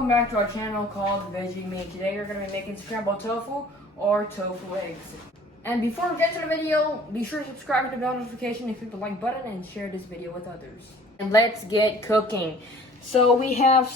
welcome back to our channel called Veggie Me. Today we're going to be making scrambled tofu or tofu eggs. And before we get to the video, be sure to subscribe to the bell notification and click the like button and share this video with others. And let's get cooking. So we have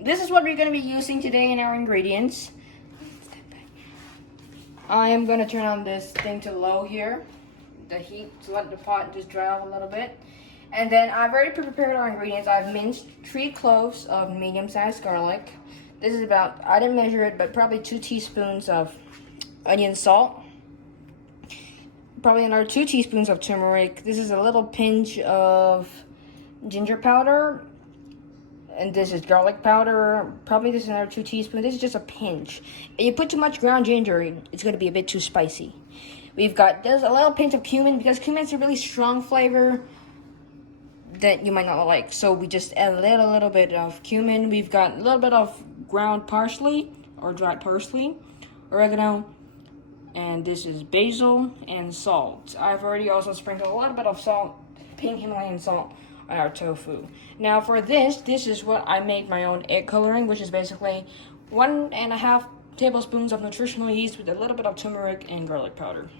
this is what we're going to be using today in our ingredients. I am going to turn on this thing to low here, the heat, to let the pot just dry off a little bit. And then I've already prepared our ingredients. I've minced 3 cloves of medium-sized garlic. This is about, I didn't measure it, but probably 2 teaspoons of onion salt. Probably another 2 teaspoons of turmeric. This is a little pinch of ginger powder. And this is garlic powder. Probably this is another 2 teaspoons. This is just a pinch. If you put too much ground ginger, it's going to be a bit too spicy. We've got just a little pinch of cumin, because cumin is a really strong flavor that you might not like. So we just add a little bit of cumin. We've got a little bit of ground parsley or dried parsley, oregano, and this is basil and salt. I've already also sprinkled a little bit of salt, pink Himalayan salt, on our tofu. Now for this is what I made my own egg coloring, which is basically 1.5 tablespoons of nutritional yeast with a little bit of turmeric and garlic powder.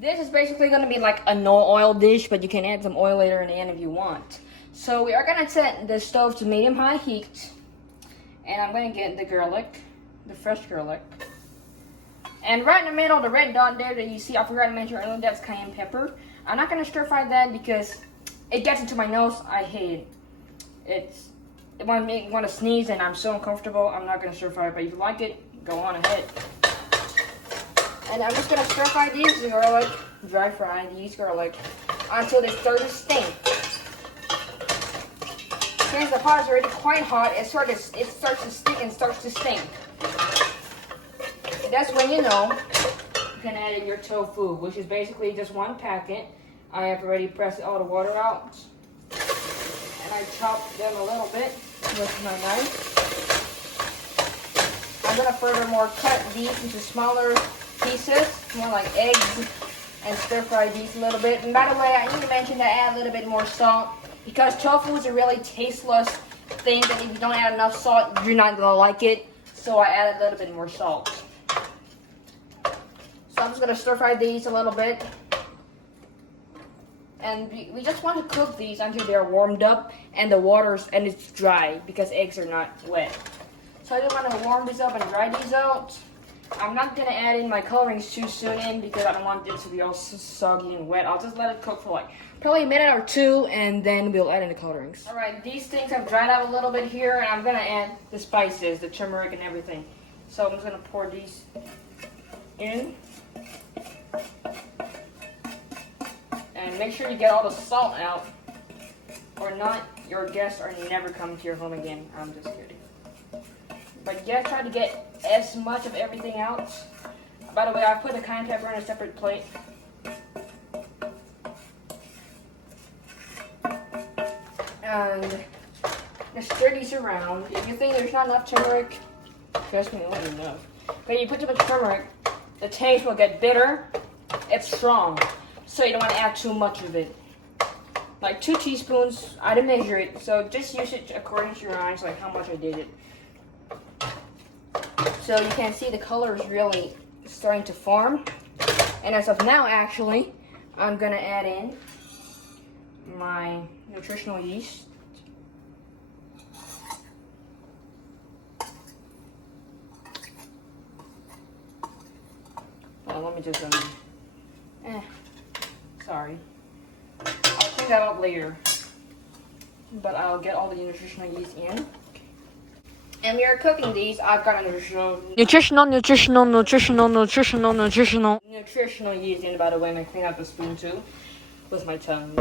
This is basically going to be like a no oil dish, but you can add some oil later in the end if you want. So we are going to set the stove to medium-high heat. And I'm going to get the garlic, the fresh garlic. And right in the middle, the red dot there that you see, I forgot to mention earlier, that's cayenne pepper. I'm not going to stir fry that because it gets into my nose. I hate it. It want to want to sneeze and I'm so uncomfortable. I'm not going to stir fry it, but if you like it, go on ahead. And I'm just going to stir fry these garlic, dry fry these garlic, until they start to stink. Since the pot is already quite hot, it starts to stick and starts to stink. That's when you know you can add in your tofu, which is basically just 1 packet. I have already pressed all the water out. And I chopped them a little bit with my knife. I'm going to furthermore cut these into smaller pieces, more like eggs, and stir fry these a little bit. And by the way, I need to mention that I add a little bit more salt, because tofu is a really tasteless thing that if you don't add enough salt, you're not going to like it. So I added a little bit more salt. So I'm just going to stir fry these a little bit. And we just want to cook these until they're warmed up and it's dry, because eggs are not wet. So I just want to warm these up and dry these out. I'm not going to add in my colorings too soon because I don't want it to be all soggy and wet. I'll just let it cook for like probably a minute or 2 and then we'll add in the colorings. Alright, these things have dried out a little bit here, and I'm going to add the spices, the turmeric and everything. So I'm just going to pour these in. And make sure you get all the salt out, or not, your guests are never coming to your home again. I'm just kidding. But yeah, try to get as much of everything out. By the way, I put the cayenne pepper in a separate plate. And just stir these around. If you think there's not enough turmeric, trust me, it won't be enough. But if you put too much turmeric, the taste will get bitter. It's strong, so you don't want to add too much of it. Like 2 teaspoons, I didn't measure it, so just use it according to your eyes, like how much I did it. So you can see the color is really starting to form. And as of now, actually, I'm going to add in my nutritional yeast. Well, let me just, sorry. I'll clean that up later. But I'll get all the nutritional yeast in. And we are cooking these. I've got a nutritional yeast in, by the way, and I clean out the spoon too with my tongue.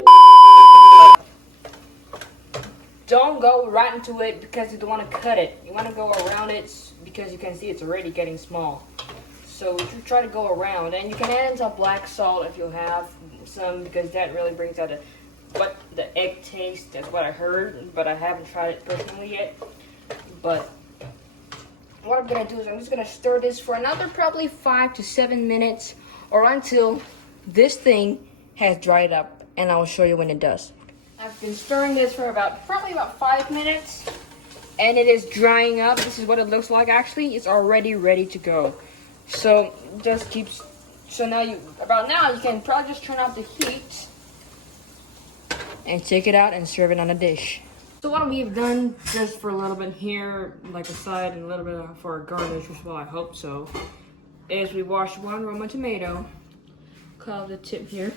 Don't go right into it because you don't want to cut it. You want to go around it because you can see it's already getting small. So you try to go around, and you can add in some black salt if you have some, because that really brings out the egg taste. That's what I heard, but I haven't tried it personally yet. But what I'm going to do is I'm just going to stir this for another probably 5 to 7 minutes, or until this thing has dried up, and I'll show you when it does. I've been stirring this for probably about 5 minutes. and it is drying up. This is what it looks like. Actually, it's already ready to go. So just keeps. So now you can probably just turn off the heat and take it out and serve it on a dish. So what we've done, just for a little bit here, like a side and a little bit for a garnish as well, I hope so, is we washed one Roma tomato, cut off the tip here.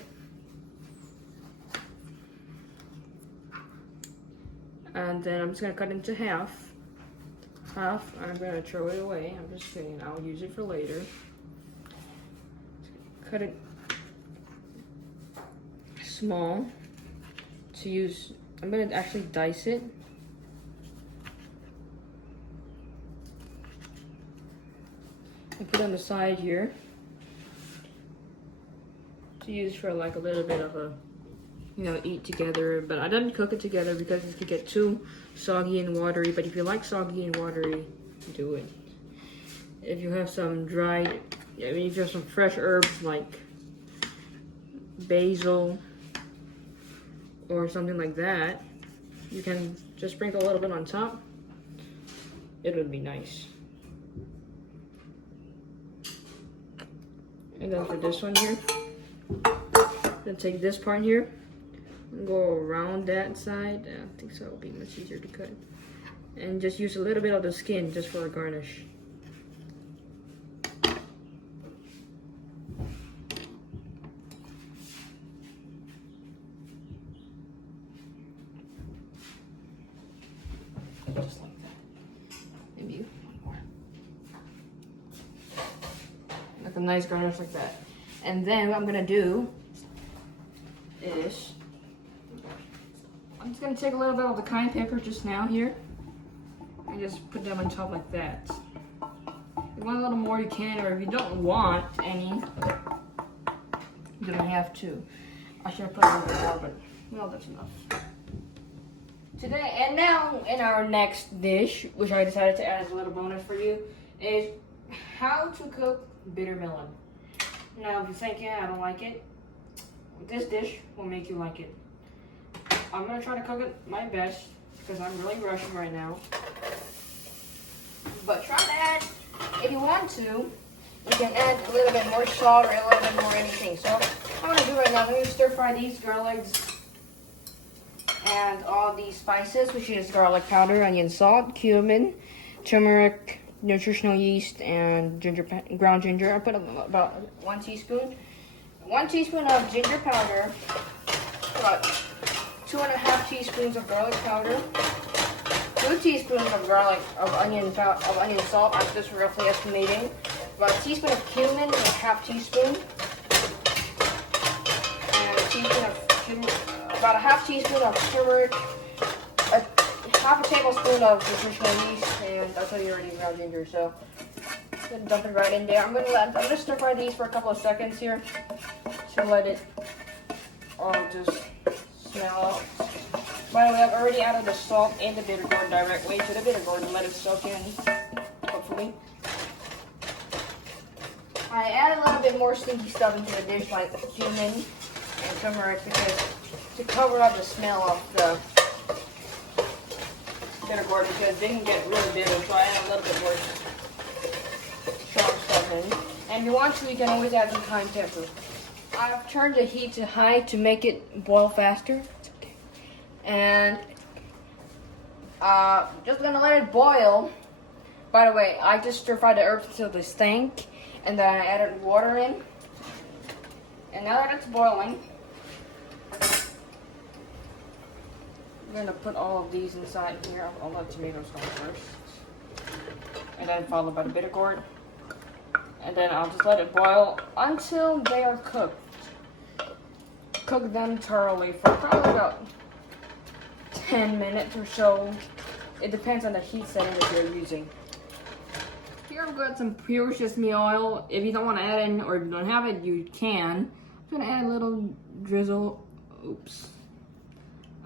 And then I'm just gonna cut it into half, and I'm gonna throw it away. I'm just kidding, I'll use it for later. Cut it small to use. I'm gonna actually dice it. And put it on the side here to use for like a little bit of a, eat together. But I didn't cook it together because it could get too soggy and watery. But if you like soggy and watery, do it. If you have some dried, if you have some fresh herbs like basil or something like that, you can just sprinkle a little bit on top. It would be nice. And then for this one here, then take this part here and go around that side. I think so, it'll be much easier to cut. And just use a little bit of the skin just for a garnish. Just like that. Maybe one more. Like a nice garnish like that. And then what I'm gonna do is I'm just gonna take a little bit of the cayenne pepper just now here and just put them on top like that. If you want a little more, you can, or if you don't want any, you don't have to. I should have put a little bit more, but well, that's enough. Today, and now in our next dish, which I decided to add as a little bonus for you, is how to cook bitter melon. Now, if you think, yeah, I don't like it, this dish will make you like it. I'm gonna try to cook it my best because I'm really rushing right now. But try to add, if you want to, you can add a little bit more salt or a little bit more anything. So what I'm gonna do right now, I'm gonna stir fry these garlics and all these spices, which is garlic powder, onion salt, cumin, turmeric, nutritional yeast, and ground ginger. I put about 1 teaspoon. 1 teaspoon of ginger powder, about 2.5 teaspoons of garlic powder, 2 teaspoons of onion salt. I'm just roughly estimating. About a teaspoon of cumin, a half teaspoon, and a teaspoon of cumin. About a half teaspoon of turmeric, half a tablespoon of nutritional yeast, and I'll tell you already ground ginger. So I'm gonna dump it right in there. I'm gonna stir fry these for a couple of seconds here to let it all just smell out. By the way, I've already added the salt and the bitter gourd directly to the bitter gourd and let it soak in, hopefully. I add a little bit more stinky stuff into the dish, like cumin and turmeric, because to cover up the smell of the bitter gourd, because they can get really bitter, so I add a little bit more strong stuff in. And if you want to, you can always add some cayenne pepper. I've turned the heat to high to make it boil faster. And just gonna let it boil. By the way, I just stir fried the herbs until they stink, and then I added water in. And now that it's boiling, I'm gonna put all of these inside here. I'll let tomatoes go first, and then followed by the bitter gourd, and then I'll just let it boil until they are cooked. Cook them thoroughly for probably about 10 minutes or so. It depends on the heat setting that you're using. Here I've got some pure sesame oil. If you don't want to add in, or if you don't have it, you can. I'm gonna add a little drizzle. Oops.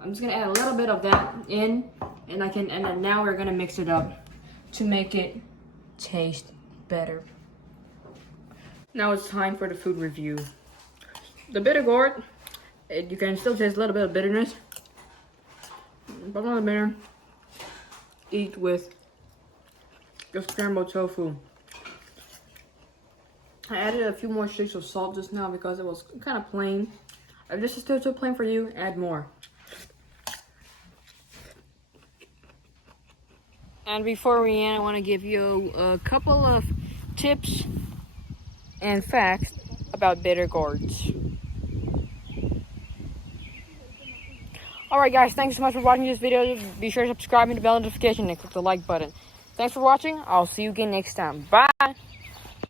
I'm just gonna add a little bit of that in, and then now we're gonna mix it up to make it taste better. Now it's time for the food review. The bitter gourd, you can still taste a little bit of bitterness. But not bitter. eat with the scrambled tofu. I added a few more sticks of salt just now because it was kind of plain. If this is still too plain for you, add more. And before we end, I want to give you a couple of tips and facts about bitter gourds. Alright guys, thanks so much for watching this video. Be sure to subscribe and the bell notification and click the like button. Thanks for watching. I'll see you again next time. Bye!